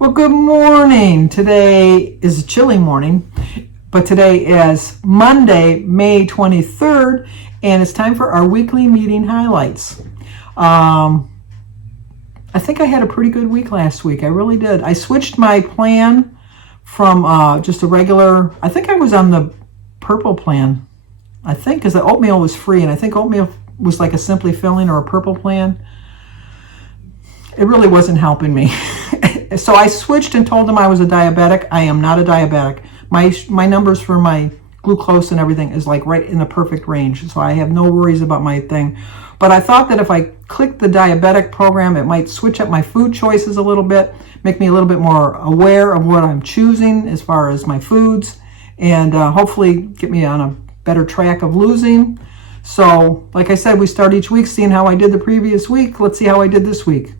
Well, good morning. Today is a chilly morning, but today is Monday, May 23rd, and it's time for our weekly meeting highlights. I think I had a pretty good week last week. I really did. I switched my plan from just a regular, I think I was on the purple plan. I think because the oatmeal was free, and I think oatmeal was like a Simply Filling or a purple plan. It really wasn't helping me. So I switched and told them I was a diabetic. I am not a diabetic. My numbers for my glucose and everything is like right in the perfect range. So I have no worries about my thing. But I thought that if I clicked the diabetic program, it might switch up my food choices a little bit, make me a little bit more aware of what I'm choosing as far as my foods, and hopefully get me on a better track of losing. So like I said, we start each week seeing how I did the previous week. Let's see how I did this week.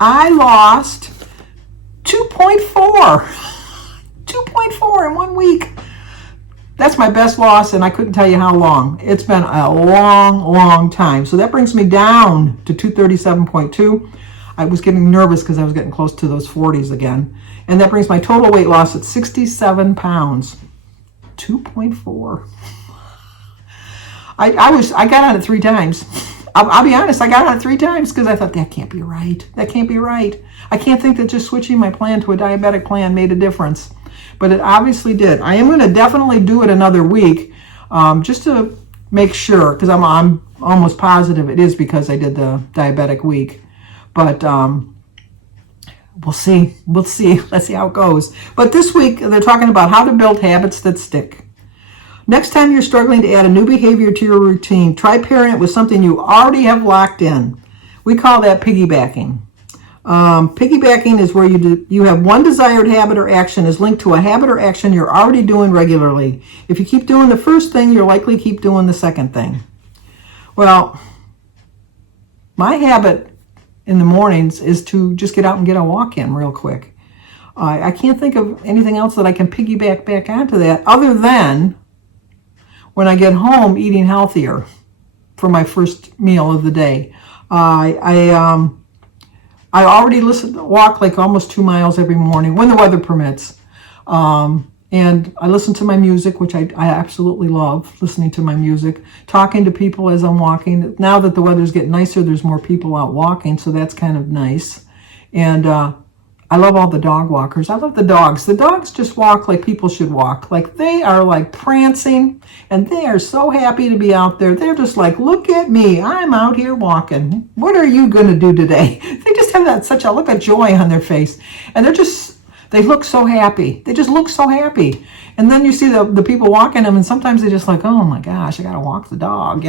I lost 2.4. 2.4 in 1 week. That's my best loss, and I couldn't tell you how long. It's been a long time. So that brings me down to 237.2. I was getting nervous because I was getting close to those 40s again. And that brings my total weight loss at 67 pounds. 2.4. I got on it 3 times. I'll be honest, I got on it 3 times because I thought, that can't be right. That can't be right. I can't think that just switching my plan to a diabetic plan made a difference. But it obviously did. I am going to definitely do it another week just to make sure, because I'm almost positive it is because I did the diabetic week. But we'll see. Let's see how it goes. But this week, they're talking about how to build habits that stick. Next time you're struggling to add a new behavior to your routine, try pairing it with something you already have locked in. We call that piggybacking. Piggybacking is where you have one desired habit or action is linked to a habit or action you're already doing regularly. If you keep doing the first thing, you'll likely keep doing the second thing. Well, my habit in the mornings is to just get out and get a walk in real quick. I can't think of anything else that I can piggyback back onto that other than when I get home eating healthier for my first meal of the day. I already walk like almost 2 miles every morning when the weather permits. And I listen to my music, which I absolutely love, listening to my music, talking to people as I'm walking. Now that the weather's getting nicer, there's more people out walking, so that's kind of nice. And I love all the dog walkers. I love the dogs. The dogs just walk like people should walk. Like they are like prancing, and they are so happy to be out there. They're just like, look at me. I'm out here walking. What are you going to do today? They just have such a look of joy on their face. And they look so happy. They just look so happy. And then you see the people walking them, and sometimes they're just like, oh my gosh, I got to walk the dog,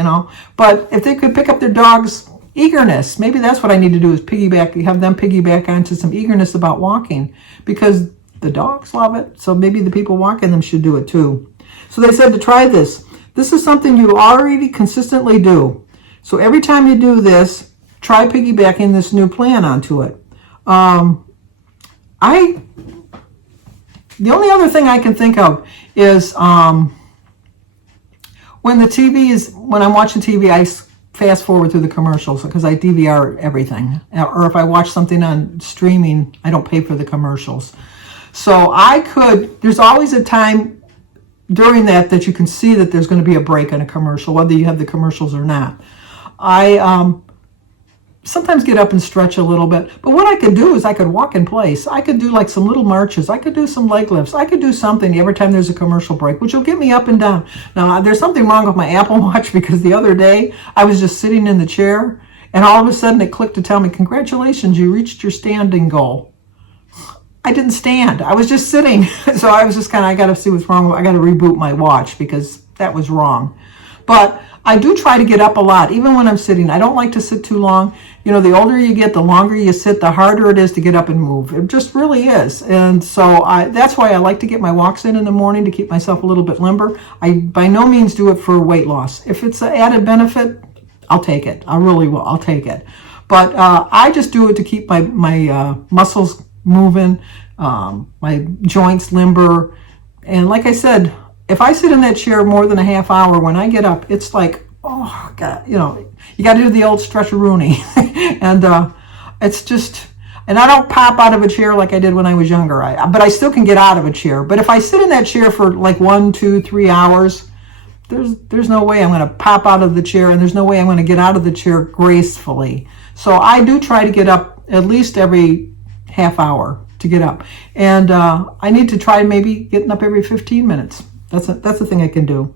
But if they could pick up their dog's eagerness, maybe that's what I need to do is have them piggyback onto some eagerness about walking, because the dogs love it. So maybe the people walking them should do it too. So they said to try this. This is something you already consistently do. So every time you do this, try piggybacking this new plan onto it. The only other thing I can think of is when I'm watching TV, I fast forward through the commercials because I DVR everything. Or if I watch something on streaming, I don't pay for the commercials. So there's always a time during that you can see that there's going to be a break in a commercial, whether you have the commercials or not. I sometimes get up and stretch a little bit, but what I could do is I could walk in place. I could do like some little marches. I could do some leg lifts. I could do something every time there's a commercial break, which will get me up and down. Now, there's something wrong with my Apple Watch because the other day I was just sitting in the chair and all of a sudden it clicked to tell me, congratulations, you reached your standing goal. I didn't stand. I was just sitting. So I was just I got to see what's wrong. I got to reboot my watch because that was wrong. But I do try to get up a lot, even when I'm sitting. I don't like to sit too long. The older you get, the longer you sit, the harder it is to get up and move. It just really is. And so that's why I like to get my walks in the morning to keep myself a little bit limber. I by no means do it for weight loss. If it's an added benefit, I'll take it. I really will. I'll take it. But I just do it to keep my muscles moving, my joints limber. And like I said, if I sit in that chair more than a half hour, when I get up, it's like, oh God, you know, you got to do the old stretch-a-rooney. And it's just, and I don't pop out of a chair like I did when I was younger. But I still can get out of a chair. But if I sit in that chair for like 1, 2, 3 hours, there's no way I'm going to pop out of the chair, and there's no way I'm going to get out of the chair gracefully. So I do try to get up at least every half hour to get up. And I need to try maybe getting up every 15 minutes. That's a thing I can do.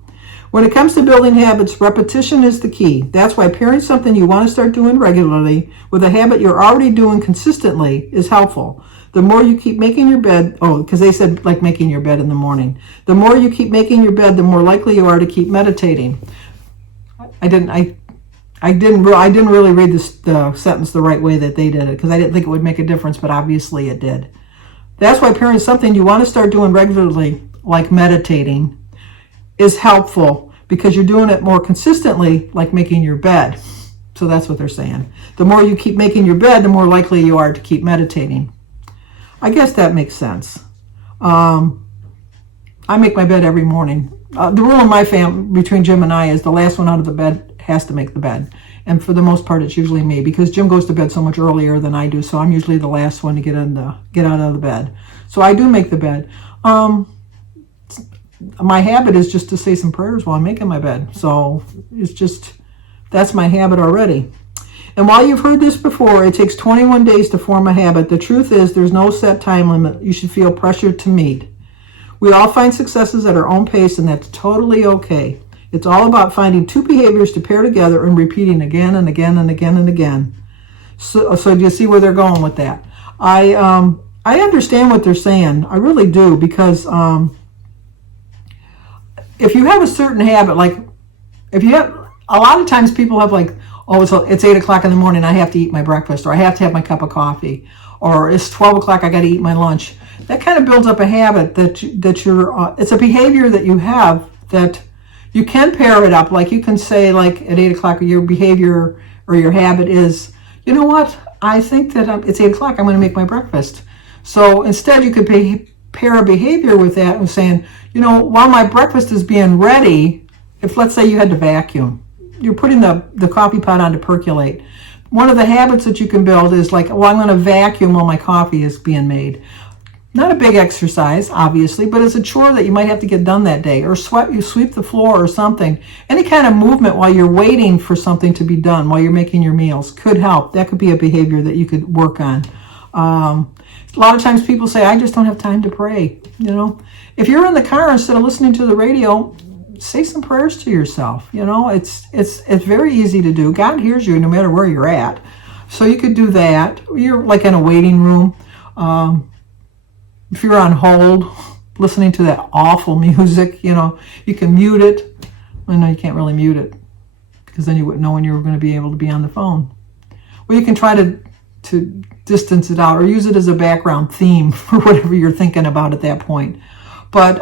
When it comes to building habits, repetition is the key. That's why pairing something you want to start doing regularly with a habit you're already doing consistently is helpful. The more you keep making your bed, because they said like making your bed in the morning. The more you keep making your bed, the more likely you are to keep meditating. I didn't really read the sentence the right way that they did it, because I didn't think it would make a difference, but obviously it did. That's why pairing something you want to start doing regularly, like meditating, is helpful, because you're doing it more consistently, like making your bed. So that's what they're saying. The more you keep making your bed, the more likely you are to keep meditating. I guess that makes sense. I make my bed every morning. The rule in my family, between Jim and I, is the last one out of the bed has to make the bed. And for the most part, it's usually me, because Jim goes to bed so much earlier than I do. So I'm usually the last one to get out of the bed. So I do make the bed. My habit is just to say some prayers while I'm making my bed. So it's just, that's my habit already. And while you've heard this before, it takes 21 days to form a habit. The truth is there's no set time limit you should feel pressured to meet. We all find successes at our own pace, and that's totally okay. It's all about finding 2 behaviors to pair together and repeating again and again and again and again. So do you see where they're going with that? I understand what they're saying. I really do, because if you have a certain habit, like if you have, a lot of times people have like, oh, it's 8 o'clock in the morning, I have to eat my breakfast, or I have to have my cup of coffee, or it's 12 o'clock, I got to eat my lunch. That kind of builds up a habit that you're, it's a behavior that you have that you can pair it up. Like you can say, like at 8 o'clock, your behavior or your habit is, you know what, I think that it's 8 o'clock, I'm going to make my breakfast. So instead you could pair a behavior with that and saying, you know, while my breakfast is being ready, if let's say you had to vacuum, you're putting the coffee pot on to percolate. One of the habits that you can build is like, well, I'm going to vacuum while my coffee is being made. Not a big exercise, obviously, but it's a chore that you might have to get done that day. Or you sweep the floor or something. Any kind of movement while you're waiting for something to be done, while you're making your meals, could help. That could be a behavior that you could work on. A lot of times people say, I just don't have time to pray. You know, if you're in the car, instead of listening to the radio, say some prayers to yourself. You know, it's very easy to do. God hears you no matter where you're at. So you could do that. You're like in a waiting room. If you're on hold, listening to that awful music, you know, you can mute it. Well, no, you can't really mute it, because then you wouldn't know when you were going to be able to be on the phone. Well, you can try to distance it out, or use it as a background theme for whatever you're thinking about at that point. But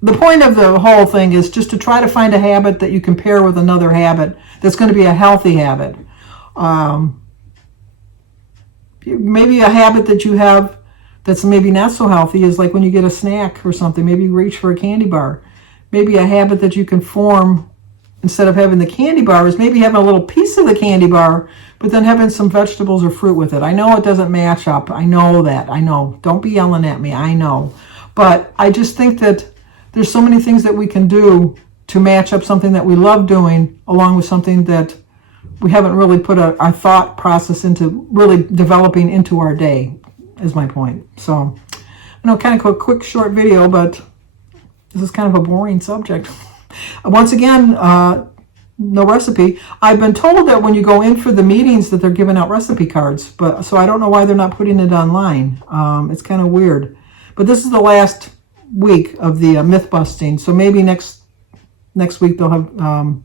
the point of the whole thing is just to try to find a habit that you can pair with another habit that's going to be a healthy habit. Maybe a habit that you have that's maybe not so healthy is like when you get a snack or something, maybe you reach for a candy bar. Maybe a habit that you can form, instead of having the candy bar, is maybe having a little piece of the candy bar, but then having some vegetables or fruit with it. I know it doesn't match up. I know that. I know. Don't be yelling at me. I know. But I just think that there's so many things that we can do to match up something that we love doing along with something that we haven't really put our thought process into really developing into our day, is my point. So I know, kind of a quick short video, but this is kind of a boring subject. Once again, no recipe. I've been told that when you go in for the meetings that they're giving out recipe cards, but so I don't know why they're not putting it online. It's kind of weird. But this is the last week of the myth busting, so maybe next week they'll have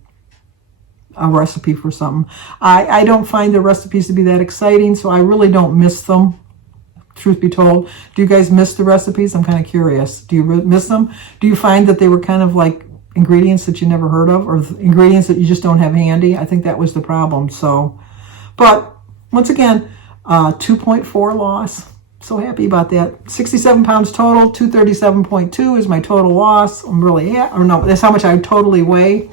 a recipe for something. I don't find the recipes to be that exciting, so I really don't miss them. Truth be told, do you guys miss the recipes? I'm kind of curious. Do you miss them? Do you find that they were kind of like ingredients that you never heard of, or ingredients that you just don't have handy? I think that was the problem. So, but once again, 2.4 loss. So happy about that. 67 pounds total, 237.2 is my total loss. I'm really, or no, that's how much I totally weigh.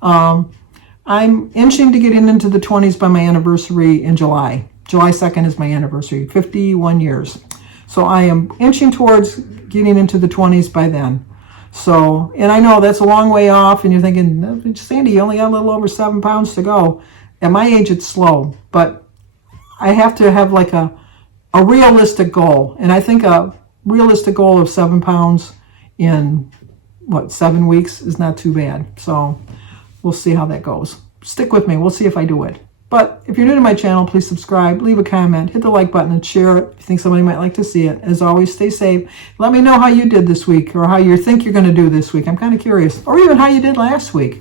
I'm inching to getting into the 20s by my anniversary in July. July 2nd is my anniversary, 51 years. So I am inching towards getting into the 20s by then. So, and I know that's a long way off, and you're thinking, Sandy, you only got a little over 7 pounds to go. At my age, it's slow, but I have to have like a realistic goal. And I think a realistic goal of 7 pounds in, 7 weeks is not too bad. So we'll see how that goes. Stick with me. We'll see if I do it. But if you're new to my channel, please subscribe, leave a comment, hit the like button, and share it if you think somebody might like to see it. As always, stay safe. Let me know how you did this week, or how you think you're going to do this week. I'm kind of curious. Or even how you did last week.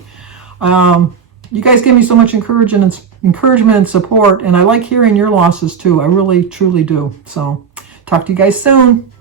You guys give me so much encouragement and support, and I like hearing your losses too. I really, truly do. So talk to you guys soon.